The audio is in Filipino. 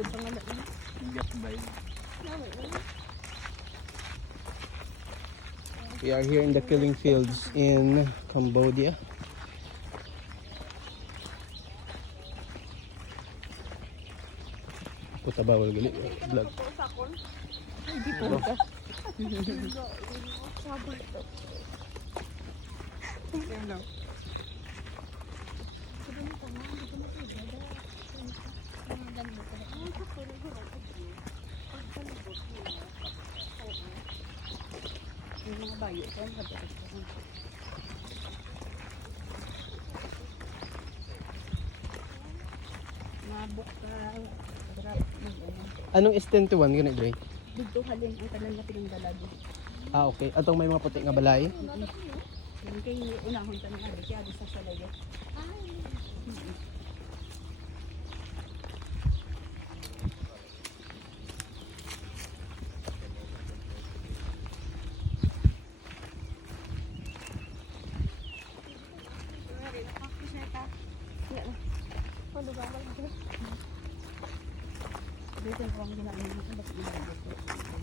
po sa ngala. Gatbay. We are here in the killing fields in Cambodia. Puta bawal gali vlog. Hindi po ka. Ano? Yung mga bayo, ka ka. Sarap. mag-ano. Anong is 10 to 1 gani Dre? Dito halin ang tanan na pinangdalagi. Ah okay. Atong may mga puti nga balay. Yung kay unahon tanan na kaya sa salaya. Dito ang ginagawa ko.